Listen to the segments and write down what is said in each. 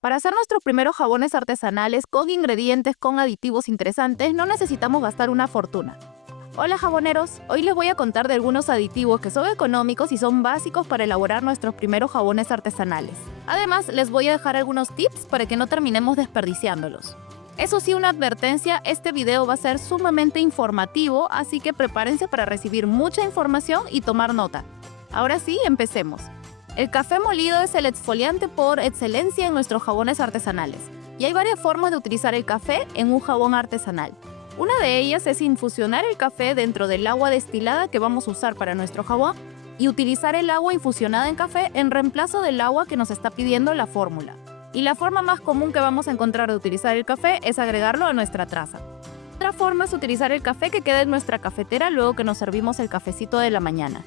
Para hacer nuestros primeros jabones artesanales con ingredientes con aditivos interesantes, no necesitamos gastar una fortuna. Hola jaboneros, hoy les voy a contar de algunos aditivos que son económicos y son básicos para elaborar nuestros primeros jabones artesanales. Además, les voy a dejar algunos tips para que no terminemos desperdiciándolos. Eso sí, una advertencia, este video va a ser sumamente informativo, así que prepárense para recibir mucha información y tomar nota. Ahora sí, empecemos. El café molido es el exfoliante por excelencia en nuestros jabones artesanales, y hay varias formas de utilizar el café en un jabón artesanal. Una de ellas es infusionar el café dentro del agua destilada que vamos a usar para nuestro jabón y utilizar el agua infusionada en café en reemplazo del agua que nos está pidiendo la fórmula. Y la forma más común que vamos a encontrar de utilizar el café es agregarlo a nuestra taza. Otra forma es utilizar el café que queda en nuestra cafetera luego que nos servimos el cafecito de la mañana.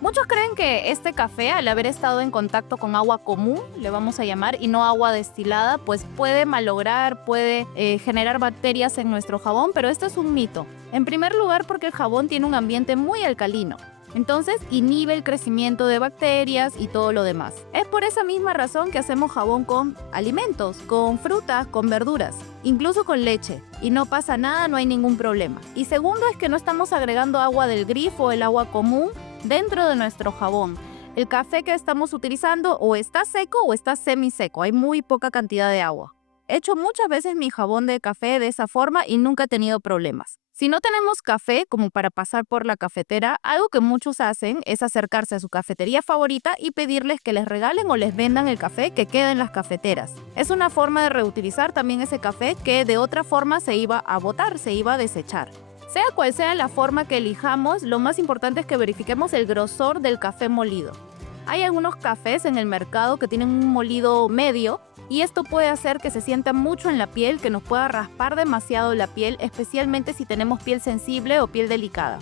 Muchos creen que este café, al haber estado en contacto con agua común, le vamos a llamar, y no agua destilada, pues puede malograr, puede generar bacterias en nuestro jabón, pero esto es un mito. En primer lugar, porque el jabón tiene un ambiente muy alcalino. Entonces, inhibe el crecimiento de bacterias y todo lo demás. Es por esa misma razón que hacemos jabón con alimentos, con frutas, con verduras, incluso con leche. Y no pasa nada, no hay ningún problema. Y segundo es que no estamos agregando agua del grifo o el agua común dentro de nuestro jabón. El café que estamos utilizando o está seco o está semiseco, hay muy poca cantidad de agua. He hecho muchas veces mi jabón de café de esa forma y nunca he tenido problemas. Si no tenemos café como para pasar por la cafetera, algo que muchos hacen es acercarse a su cafetería favorita y pedirles que les regalen o les vendan el café que queda en las cafeteras. Es una forma de reutilizar también ese café que de otra forma se iba a botar, se iba a desechar. Sea cual sea la forma que elijamos, lo más importante es que verifiquemos el grosor del café molido. Hay algunos cafés en el mercado que tienen un molido medio y esto puede hacer que se sienta mucho en la piel, que nos pueda raspar demasiado la piel, especialmente si tenemos piel sensible o piel delicada.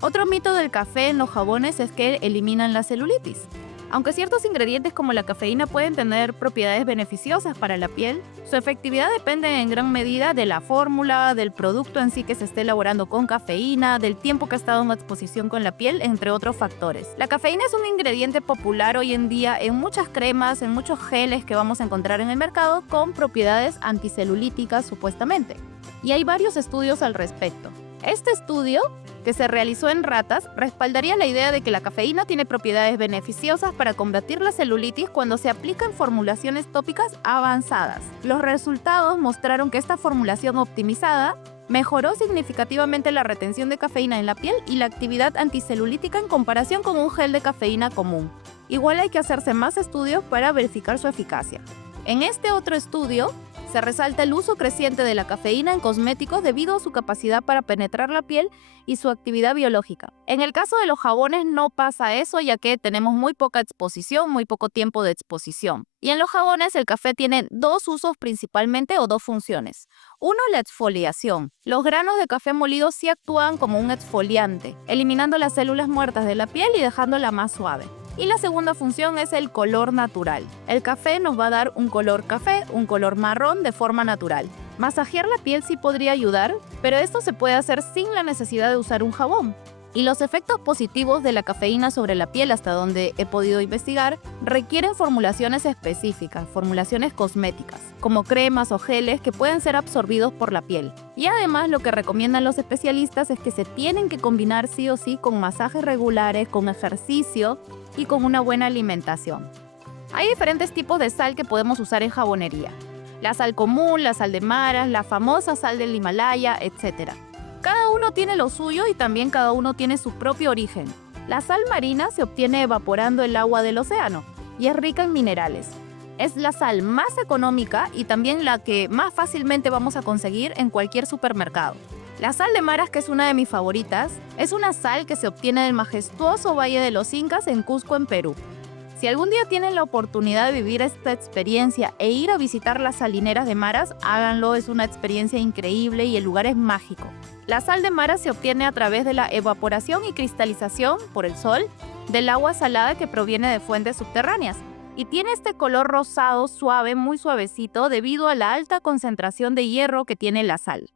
Otro mito del café en los jabones es que eliminan la celulitis. Aunque ciertos ingredientes como la cafeína pueden tener propiedades beneficiosas para la piel, su efectividad depende en gran medida de la fórmula, del producto en sí que se esté elaborando con cafeína, del tiempo que ha estado en exposición con la piel, entre otros factores. La cafeína es un ingrediente popular hoy en día en muchas cremas, en muchos geles que vamos a encontrar en el mercado con propiedades anticelulíticas supuestamente. Y hay varios estudios al respecto. Este estudio, que se realizó en ratas, respaldaría la idea de que la cafeína tiene propiedades beneficiosas para combatir la celulitis cuando se aplica en formulaciones tópicas avanzadas. Los resultados mostraron que esta formulación optimizada mejoró significativamente la retención de cafeína en la piel y la actividad anticelulítica en comparación con un gel de cafeína común. Igual hay que hacerse más estudios para verificar su eficacia. En este otro estudio, se resalta el uso creciente de la cafeína en cosméticos debido a su capacidad para penetrar la piel y su actividad biológica. En el caso de los jabones no pasa eso, ya que tenemos muy poca exposición, muy poco tiempo de exposición. Y en los jabones el café tiene dos usos principalmente o dos funciones. Uno, la exfoliación. Los granos de café molido sí actúan como un exfoliante, eliminando las células muertas de la piel y dejándola más suave. Y la segunda función es el color natural. El café nos va a dar un color café, un color marrón de forma natural. Masajear la piel sí podría ayudar, pero esto se puede hacer sin la necesidad de usar un jabón. Y los efectos positivos de la cafeína sobre la piel, hasta donde he podido investigar, requieren formulaciones específicas, formulaciones cosméticas, como cremas o geles que pueden ser absorbidos por la piel. Y además lo que recomiendan los especialistas es que se tienen que combinar sí o sí con masajes regulares, con ejercicio y con una buena alimentación. Hay diferentes tipos de sal que podemos usar en jabonería. La sal común, la sal de maras, la famosa sal del Himalaya, etc. Cada uno tiene lo suyo y también cada uno tiene su propio origen. La sal marina se obtiene evaporando el agua del océano y es rica en minerales. Es la sal más económica y también la que más fácilmente vamos a conseguir en cualquier supermercado. La sal de maras, que es una de mis favoritas, es una sal que se obtiene del majestuoso Valle de los Incas en Cusco, en Perú. Si algún día tienen la oportunidad de vivir esta experiencia e ir a visitar las salineras de maras, háganlo, es una experiencia increíble y el lugar es mágico. La sal de maras se obtiene a través de la evaporación y cristalización por el sol del agua salada que proviene de fuentes subterráneas y tiene este color rosado suave, muy suavecito, debido a la alta concentración de hierro que tiene la sal.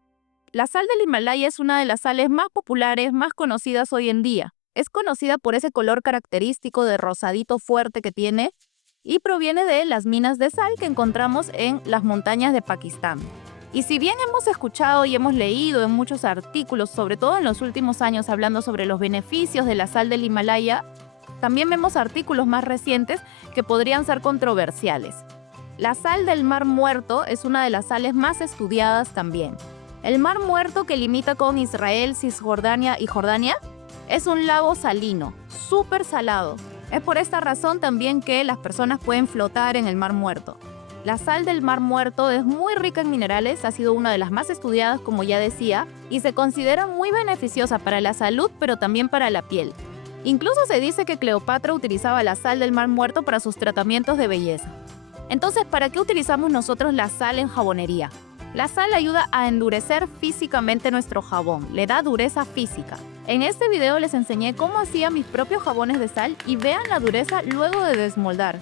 La sal del Himalaya es una de las sales más populares, más conocidas hoy en día. Es conocida por ese color característico de rosadito fuerte que tiene y proviene de las minas de sal que encontramos en las montañas de Pakistán. Y si bien hemos escuchado y hemos leído en muchos artículos, sobre todo en los últimos años, hablando sobre los beneficios de la sal del Himalaya, también vemos artículos más recientes que podrían ser controversiales. La sal del Mar Muerto es una de las sales más estudiadas también. El Mar Muerto, que limita con Israel, Cisjordania y Jordania, es un lago salino, súper salado. Es por esta razón también que las personas pueden flotar en el Mar Muerto. La sal del Mar Muerto es muy rica en minerales, ha sido una de las más estudiadas, como ya decía, y se considera muy beneficiosa para la salud, pero también para la piel. Incluso se dice que Cleopatra utilizaba la sal del Mar Muerto para sus tratamientos de belleza. Entonces, ¿para qué utilizamos nosotros la sal en jabonería? La sal ayuda a endurecer físicamente nuestro jabón, le da dureza física. En este video les enseñé cómo hacía mis propios jabones de sal y vean la dureza luego de desmoldar.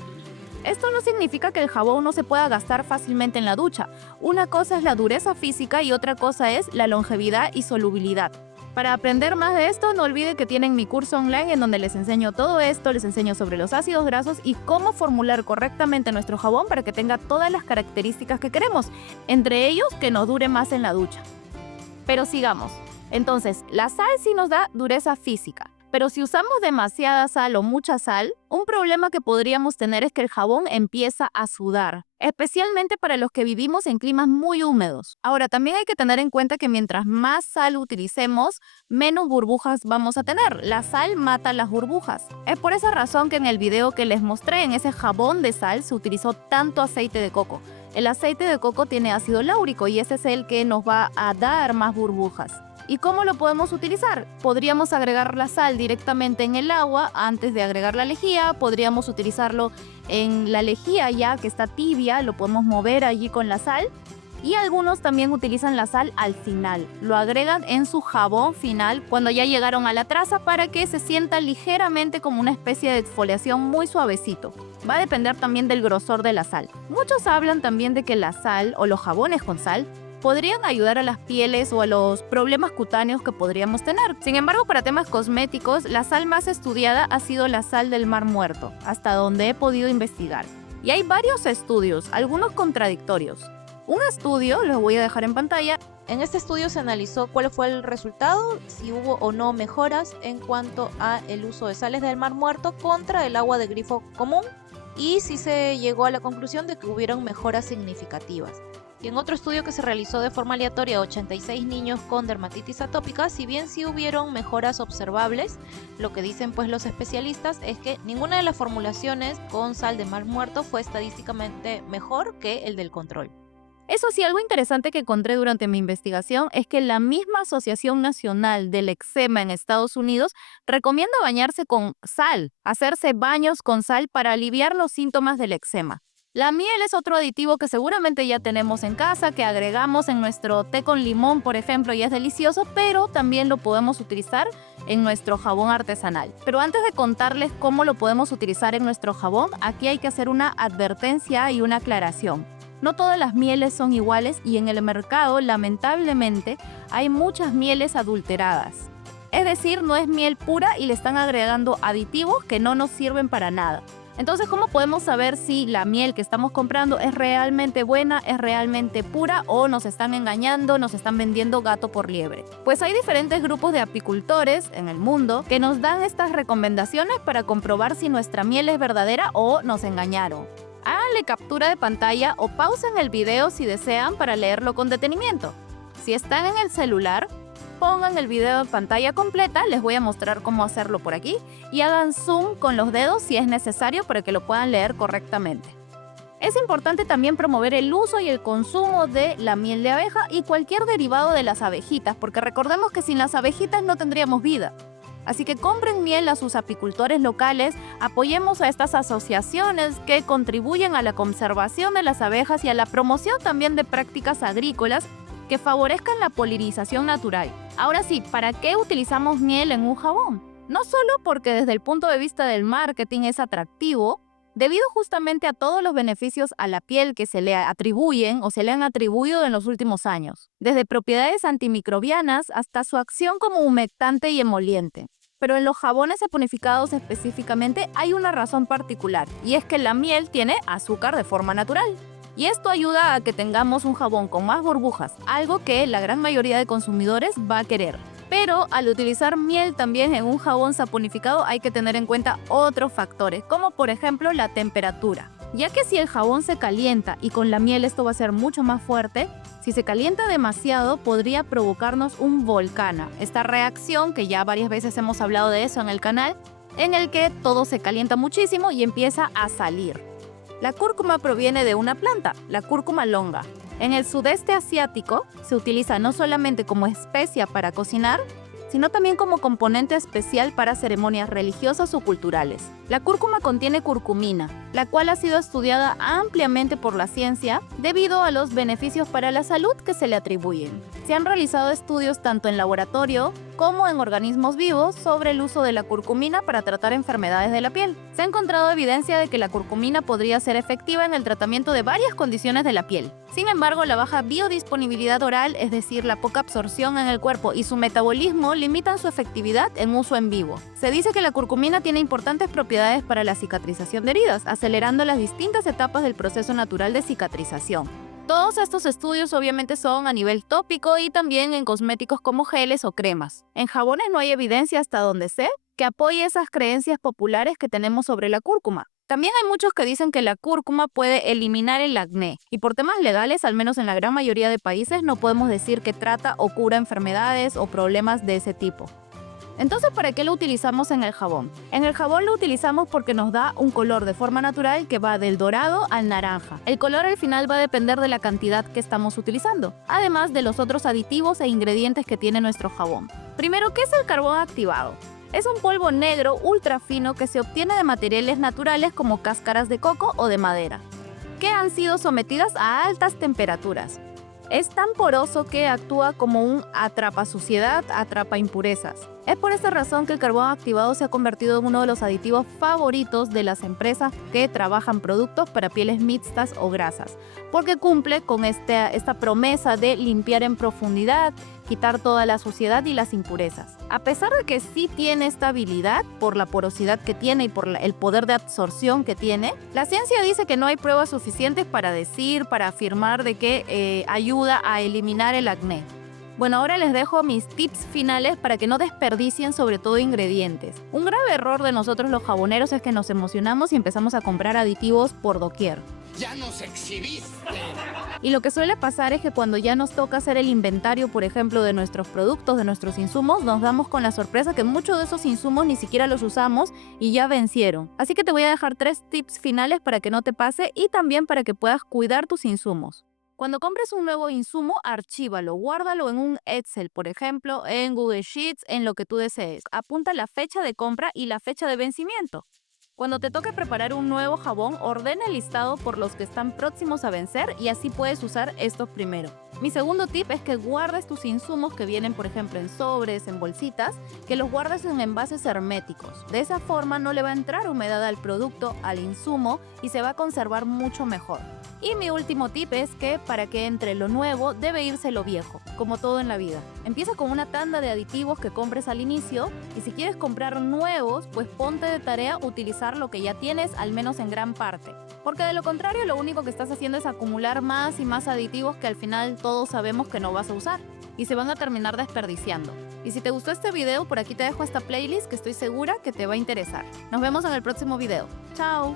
Esto no significa que el jabón no se pueda gastar fácilmente en la ducha. Una cosa es la dureza física y otra cosa es la longevidad y solubilidad. Para aprender más de esto, no olviden que tienen mi curso online en donde les enseño todo esto, les enseño sobre los ácidos grasos y cómo formular correctamente nuestro jabón para que tenga todas las características que queremos, entre ellos que nos dure más en la ducha. Pero sigamos. Entonces, la sal sí nos da dureza física. Pero si usamos demasiada sal o mucha sal, un problema que podríamos tener es que el jabón empieza a sudar, especialmente para los que vivimos en climas muy húmedos. Ahora, también hay que tener en cuenta que mientras más sal utilicemos, menos burbujas vamos a tener. La sal mata las burbujas. Es por esa razón que en el video que les mostré, en ese jabón de sal, se utilizó tanto aceite de coco. El aceite de coco tiene ácido láurico y ese es el que nos va a dar más burbujas. ¿Y cómo lo podemos utilizar? Podríamos agregar la sal directamente en el agua antes de agregar la lejía, podríamos utilizarlo en la lejía ya que está tibia, lo podemos mover allí con la sal. Y algunos también utilizan la sal al final, lo agregan en su jabón final cuando ya llegaron a la traza para que se sienta ligeramente como una especie de exfoliación muy suavecito. Va a depender también del grosor de la sal. Muchos hablan también de que la sal o los jabones con sal podrían ayudar a las pieles o a los problemas cutáneos que podríamos tener. Sin embargo, para temas cosméticos, la sal más estudiada ha sido la sal del Mar Muerto, hasta donde he podido investigar. Y hay varios estudios, algunos contradictorios. Un estudio, los voy a dejar en pantalla. En este estudio se analizó cuál fue el resultado, si hubo o no mejoras en cuanto a el uso de sales del Mar Muerto contra el agua de grifo común y si se llegó a la conclusión de que hubieron mejoras significativas. Y en otro estudio que se realizó de forma aleatoria a 86 niños con dermatitis atópica, si bien sí hubieron mejoras observables, lo que dicen pues los especialistas es que ninguna de las formulaciones con sal de Mar Muerto fue estadísticamente mejor que el del control. Eso sí, algo interesante que encontré durante mi investigación es que la misma Asociación Nacional del Eczema en Estados Unidos recomienda bañarse con sal, hacerse baños con sal para aliviar los síntomas del eczema. La miel es otro aditivo que seguramente ya tenemos en casa, que agregamos en nuestro té con limón, por ejemplo, y es delicioso, pero también lo podemos utilizar en nuestro jabón artesanal. Pero antes de contarles cómo lo podemos utilizar en nuestro jabón, aquí hay que hacer una advertencia y una aclaración. No todas las mieles son iguales y en el mercado, lamentablemente, hay muchas mieles adulteradas. Es decir, no es miel pura y le están agregando aditivos que no nos sirven para nada. Entonces, ¿cómo podemos saber si la miel que estamos comprando es realmente buena, es realmente pura o nos están engañando, nos están vendiendo gato por liebre? Pues hay diferentes grupos de apicultores en el mundo que nos dan estas recomendaciones para comprobar si nuestra miel es verdadera o nos engañaron. Háganle captura de pantalla o pausen el video si desean para leerlo con detenimiento. Si están en el celular, pongan el video en pantalla completa, les voy a mostrar cómo hacerlo por aquí y hagan zoom con los dedos si es necesario para que lo puedan leer correctamente. Es importante también promover el uso y el consumo de la miel de abeja y cualquier derivado de las abejitas, porque recordemos que sin las abejitas no tendríamos vida. Así que compren miel a sus apicultores locales, apoyemos a estas asociaciones que contribuyen a la conservación de las abejas y a la promoción también de prácticas agrícolas que favorezcan la polinización natural. Ahora sí, ¿para qué utilizamos miel en un jabón? No solo porque desde el punto de vista del marketing es atractivo, debido justamente a todos los beneficios a la piel que se le atribuyen o se le han atribuido en los últimos años, desde propiedades antimicrobianas hasta su acción como humectante y emoliente. Pero en los jabones saponificados específicamente hay una razón particular, y es que la miel tiene azúcar de forma natural. Y esto ayuda a que tengamos un jabón con más burbujas, algo que la gran mayoría de consumidores va a querer. Pero al utilizar miel también en un jabón saponificado hay que tener en cuenta otros factores, como por ejemplo la temperatura. Ya que si el jabón se calienta y con la miel esto va a ser mucho más fuerte, si se calienta demasiado podría provocarnos un volcán. Esta reacción, que ya varias veces hemos hablado de eso en el canal, en el que todo se calienta muchísimo y empieza a salir. La cúrcuma proviene de una planta, la cúrcuma longa. En el sudeste asiático se utiliza no solamente como especia para cocinar, sino también como componente especial para ceremonias religiosas o culturales. La cúrcuma contiene curcumina, la cual ha sido estudiada ampliamente por la ciencia debido a los beneficios para la salud que se le atribuyen. Se han realizado estudios tanto en laboratorio como en organismos vivos sobre el uso de la curcumina para tratar enfermedades de la piel. Se ha encontrado evidencia de que la curcumina podría ser efectiva en el tratamiento de varias condiciones de la piel. Sin embargo, la baja biodisponibilidad oral, es decir, la poca absorción en el cuerpo y su metabolismo limitan su efectividad en uso en vivo. Se dice que la curcumina tiene importantes propiedades para la cicatrización de heridas, acelerando las distintas etapas del proceso natural de cicatrización. Todos estos estudios obviamente son a nivel tópico y también en cosméticos como geles o cremas. En jabones no hay evidencia, hasta donde sé, que apoye esas creencias populares que tenemos sobre la cúrcuma. También hay muchos que dicen que la cúrcuma puede eliminar el acné, y por temas legales, al menos en la gran mayoría de países, no podemos decir que trata o cura enfermedades o problemas de ese tipo. Entonces, ¿para qué lo utilizamos en el jabón? En el jabón lo utilizamos porque nos da un color de forma natural que va del dorado al naranja. El color al final va a depender de la cantidad que estamos utilizando, además de los otros aditivos e ingredientes que tiene nuestro jabón. Primero, ¿qué es el carbón activado? Es un polvo negro ultra fino que se obtiene de materiales naturales como cáscaras de coco o de madera, que han sido sometidas a altas temperaturas. Es tan poroso que actúa como un atrapasuciedad, atrapa impurezas. Es por esta razón que el carbón activado se ha convertido en uno de los aditivos favoritos de las empresas que trabajan productos para pieles mixtas o grasas, porque cumple con esta promesa de limpiar en profundidad, quitar toda la suciedad y las impurezas. A pesar de que sí tiene esta habilidad por la porosidad que tiene y por el poder de absorción que tiene, la ciencia dice que no hay pruebas suficientes para afirmar de que ayuda a eliminar el acné. Bueno, ahora les dejo mis tips finales para que no desperdicien sobre todo ingredientes. Un grave error de nosotros los jaboneros es que nos emocionamos y empezamos a comprar aditivos por doquier. ¡Ya nos exhibiste! Y lo que suele pasar es que cuando ya nos toca hacer el inventario, por ejemplo, de nuestros productos, de nuestros insumos, nos damos con la sorpresa que muchos de esos insumos ni siquiera los usamos y ya vencieron. Así que te voy a dejar 3 tips finales para que no te pase y también para que puedas cuidar tus insumos. Cuando compres un nuevo insumo, archívalo, guárdalo en un Excel, por ejemplo, en Google Sheets, en lo que tú desees. Apunta la fecha de compra y la fecha de vencimiento. Cuando te toque preparar un nuevo jabón, ordena el listado por los que están próximos a vencer y así puedes usar estos primero. Mi segundo tip es que guardes tus insumos que vienen, por ejemplo, en sobres, en bolsitas, que los guardes en envases herméticos. De esa forma no le va a entrar humedad al producto, al insumo, y se va a conservar mucho mejor. Y mi último tip es que para que entre lo nuevo debe irse lo viejo, como todo en la vida. Empieza con una tanda de aditivos que compres al inicio y si quieres comprar nuevos, pues ponte de tarea utilizar lo que ya tienes, al menos en gran parte. Porque de lo contrario lo único que estás haciendo es acumular más y más aditivos que al final todos sabemos que no vas a usar y se van a terminar desperdiciando. Y si te gustó este video, por aquí te dejo esta playlist que estoy segura que te va a interesar. Nos vemos en el próximo video. ¡Chao!